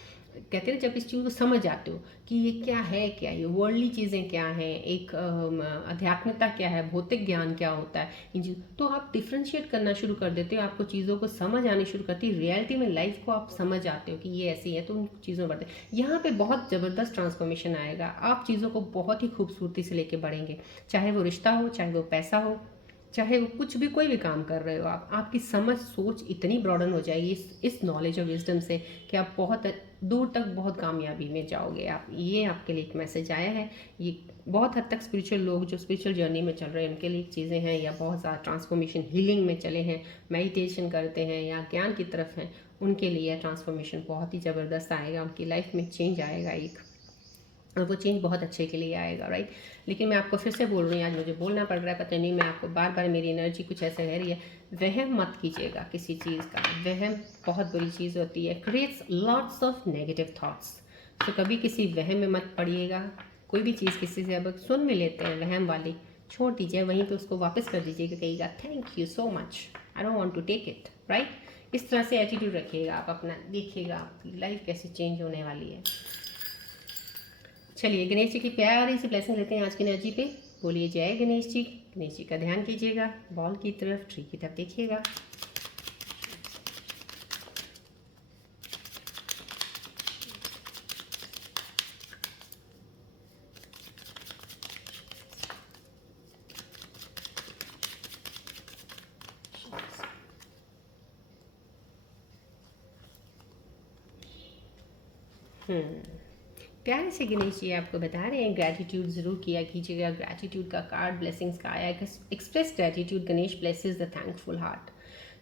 कहते हैं जब इस चीज़ को समझ जाते हो कि ये क्या है, क्या ये वर्ल्डली चीज़ें क्या हैं, एक अध्यात्मिकता क्या है, भौतिक ज्ञान क्या होता है, इन चीज़ तो आप डिफ्रेंशिएट करना शुरू कर देते हो, आपको चीज़ों को समझ आनी शुरू करती है, रियलिटी में लाइफ को आप समझ आते हो कि ये ऐसी है, तो उन चीज़ों में बढ़ते हैं। यहाँ पे बहुत ज़बरदस्त ट्रांसफॉर्मेशन आएगा, आप चीज़ों को बहुत ही खूबसूरती से लेके बढ़ेंगे, चाहे वो रिश्ता हो, चाहे वो पैसा हो, चाहे वो कुछ भी, कोई भी काम कर रहे हो आप, आपकी समझ सोच इतनी ब्रॉडन हो जाएगी इस नॉलेज और विजडम से कि आप बहुत दूर तक बहुत कामयाबी में जाओगे आप। ये आपके लिए एक मैसेज आया है। ये बहुत हद तक स्पिरिचुअल लोग जो स्पिरिचुअल जर्नी में चल रहे हैं उनके लिए चीज़ें हैं, या बहुत ज़्यादा ट्रांसफॉर्मेशन हीलिंग में चले हैं, मेडिटेशन करते हैं या ज्ञान की तरफ हैं, उनके लिए ट्रांसफॉर्मेशन बहुत ही ज़बरदस्त आएगा, उनकी लाइफ में चेंज आएगा एक, और वो चेंज बहुत अच्छे के लिए आएगा, राइट। लेकिन मैं आपको फिर से बोल रही हूँ, आज मुझे बोलना पड़ रहा है, पता नहीं, मैं आपको बार बार, मेरी एनर्जी कुछ ऐसे कह रही है, वहम मत कीजिएगा किसी चीज़ का। वहम बहुत बुरी चीज़ होती है, creates lots of negative thoughts. तो कभी किसी वहम में मत पड़िएगा। कोई भी चीज़ किसी से अब सुन भी लेते हैं वहम वाली, छोड़ दीजिए, वहीं पे उसको वापस कर दीजिएगा, कहिएगा thank you so much, I don't want to take it, right. इस तरह से एटीट्यूड रखिएगा आप अपना, देखिएगा आपकी लाइफ कैसे चेंज होने वाली है। चलिए गणेश जी की प्यारी सी ब्लेसिंग लेते हैं आज की एनर्जी पे। बोलिए जय गणेश जी। गणेश जी का ध्यान कीजिएगा, बॉल की तरफ, ट्री की तरफ देखिएगा। प्यारे से गणेश जी आपको बता रहे हैं, ग्रैटिट्यूड ज़रूर किया कीजिएगा। ग्रैटिट्यूड का कार्ड ब्लेसिंग्स का आया है, express gratitude, Ganesh blesses the thankful heart.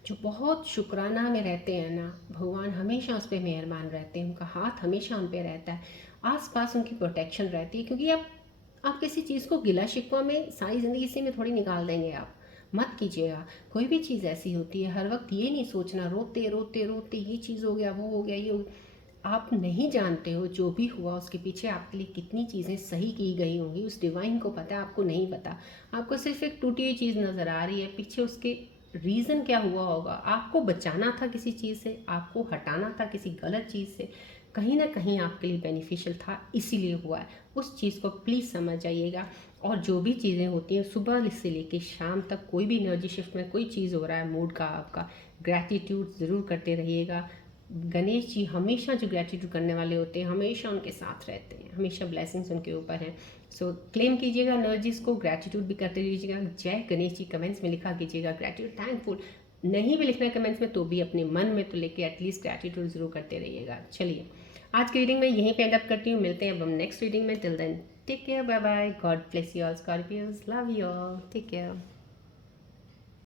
जो बहुत शुक्राना में रहते हैं ना, भगवान हमेशा उस पर मेहरबान रहते हैं, उनका हाथ हमेशा उन पर रहता है, आस पास उनकी प्रोटेक्शन रहती है। क्योंकि आप किसी चीज़ को गिला शिकवा में सारी ज़िंदगी इसी में थोड़ी निकाल देंगे आप, मत कीजिएगा। कोई भी चीज़ ऐसी होती है, हर वक्त ये नहीं सोचना रोते रोते रोते ये चीज़ हो गया, वो हो गया, ये हो गया। आप नहीं जानते हो जो भी हुआ उसके पीछे आपके लिए कितनी चीज़ें सही की गई होंगी, उस डिवाइन को पता है, आपको नहीं पता। आपको सिर्फ एक टूटी हुई चीज़ नज़र आ रही है, पीछे उसके रीज़न क्या हुआ होगा। आपको बचाना था किसी चीज़ से, आपको हटाना था किसी गलत चीज़ से, कहीं ना कहीं आपके लिए बेनिफिशियल था, इसीलिए हुआ है। उस चीज़ को प्लीज़ समझ जाइएगा। और जो भी चीज़ें होती हैं सुबह से लेकर शाम तक, कोई भी एनर्जी शिफ्ट में कोई चीज़ हो रहा है मूड का आपका, ग्रैटिट्यूड ज़रूर करते रहिएगा। गणेश जी हमेशा जो ग्रैटिट्यूड करने वाले होते हैं हमेशा उनके साथ रहते हैं, हमेशा ब्लेसिंग्स उनके ऊपर हैं। सो क्लेम कीजिएगा एनर्जीज को, ग्रैटिट्यूड भी करते रहिएगा। जय गणेश जी कमेंट्स में लिखा कीजिएगा ग्रैटिट्यूड, थैंकफुल। नहीं भी लिखना है कमेंट्स में तो भी अपने मन में तो लेके एटलीस्ट ग्रैटिट्यूड जरूर करते रहिएगा। चलिए आज की रीडिंग में यहीं पे एंड अप करती हूँ, मिलते हैं अब हम नेक्स्ट रीडिंग में। Till then take care, bye bye, God bless you all Scorpios, love you all, take care.